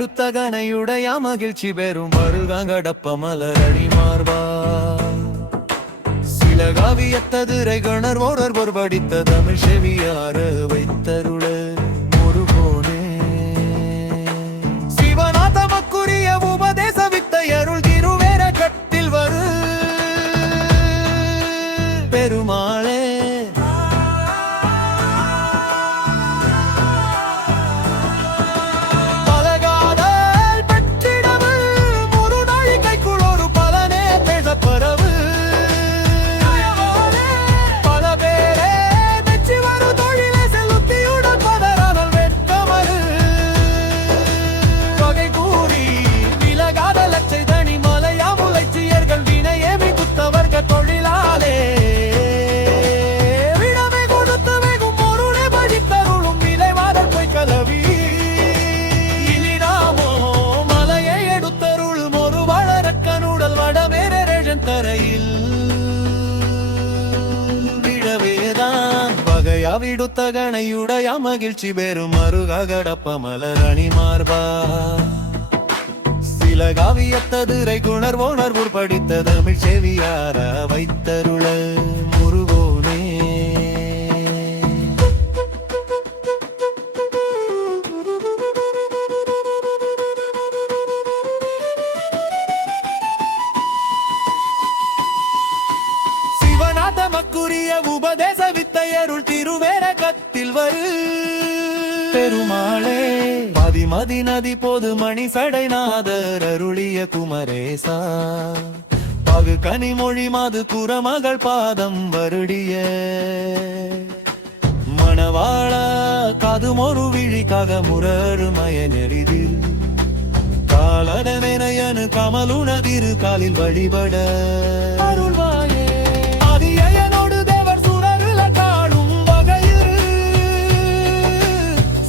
விடுத்த கனையுடைய மகிழ்ச்சி பெறும் வருகடப்ப மலரடி மார்பா சில காவியத்ததுரை கணர் ஓரர் பொற்படித்த தமிழ் செவியார வைத்தருள முருகோனே சிவநாதமக்குரிய உபதேச வித்தையருள் திருவேர கட்டில் வரு பெருமாளே விடுத்த கனையுடைய மகிழ்ச்சி பெறும் மருகடப்ப மலரணி மார்பா சில காவியத்ததுரை குணர்வோணர் உற்படித்த தமிழ் செவியார வைத்தருள முருகோனே சிவநாதமக்குரிய உபதேச வித்தையருள் திருவேர கத்தில் வரு பெருமாளே மதி நதி போது மணி சடைநாதர் அருளிய குமரேசா பகு கனிமொழி மாது குரமகள் பாதம் வருடிய மணவாழ காதுமொரு விழிக்காக முரருமய நெறிதில் காலடமெனையனு கமலுணதிரு காலில் வழிபட அருள்வாயே அதியனோடு தேவர் சுரருல காணும் வகையிரு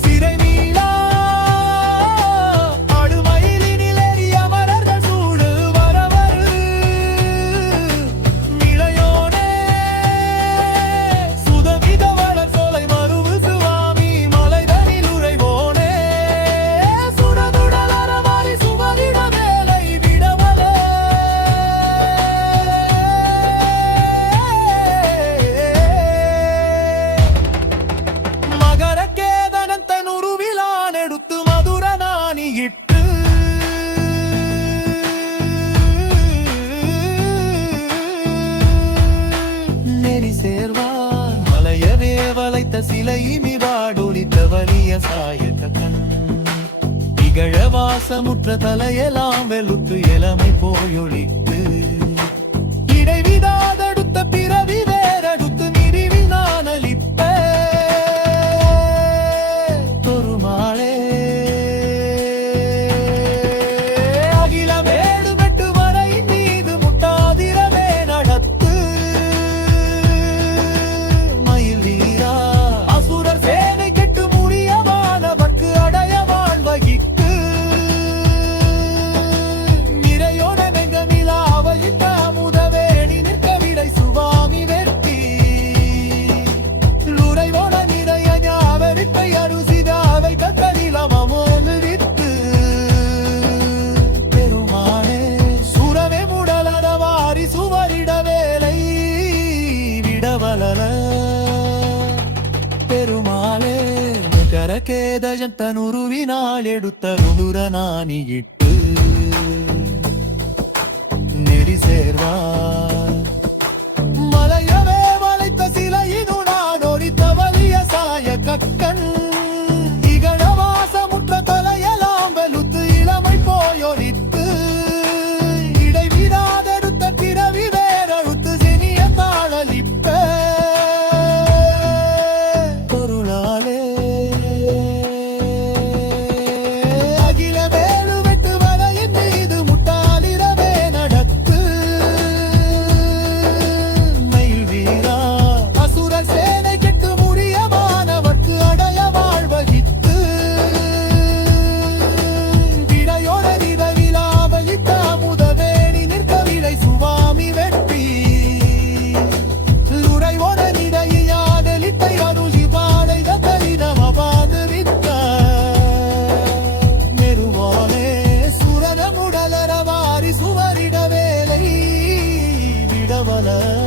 சிறை மீளா அடுமயிலினிலேறி அமரர்கள் சூடு வரவரு மிளையோனே சுதவித வளர் சோலை மருவு சுவாமி மலைதனில் உறைவோனே சுடதுடல் அறவாரி சுவரிட வேலை விடவல மகரக்கேதனந்தன் உருவிலான் எடுத்து மதுர நாணியிட்டு நெறி சேர்வார் மலையவே வளைத்த சிலையிமி வாடொலித்த வலிய சாயக்க கண் இகழ வாசமுற்ற தலையெல்லாம் வெளுத்து இளமை போயொழித்து இடைவிடாதடுத்த பிறவி வேறடுத்து நிறிவினான் அளிப்ப தொருமாளே அகிலமேடு மெட்டு வரை மீது முட்டாதிரவே நடத்து மயில் நீரா அசுரர் சேனை கெட்டு முடியமானவர்க்கு அடைய வாழ்வகிக்கு நிறையோட வெங்கமிலா அவயிட்ட முதவேணி நிற்க விடை சுவாமி வெட்டி லுரைவோட நிறைய ஞாபகத்தை அருசித அவை கத்தரிலமோது வித்து பெருமானே சுரவே முடலட வாரி சுவரிட வேலை விடவலல பெருமாளே முகரகேதஜன் தனுருவினால் எடுத்த ருதுர நாணியிட்டு நெறி சேர்வார் மலையவே வளைத்த சிலையினு நாடொடித்த வலிய சாய கக்கன் இகழ வாசமுற்ற தலையெல்லாம் வெளுத்து இளமை போயொலித்து இடைவிடாதெடுத்த பிறவி வேறழுத்து செனிய தாளலிப்ப பொருளாலே அகில வேலு வெட்டு வரையின் மீது முட்டாலிரவே நடத்து பரவல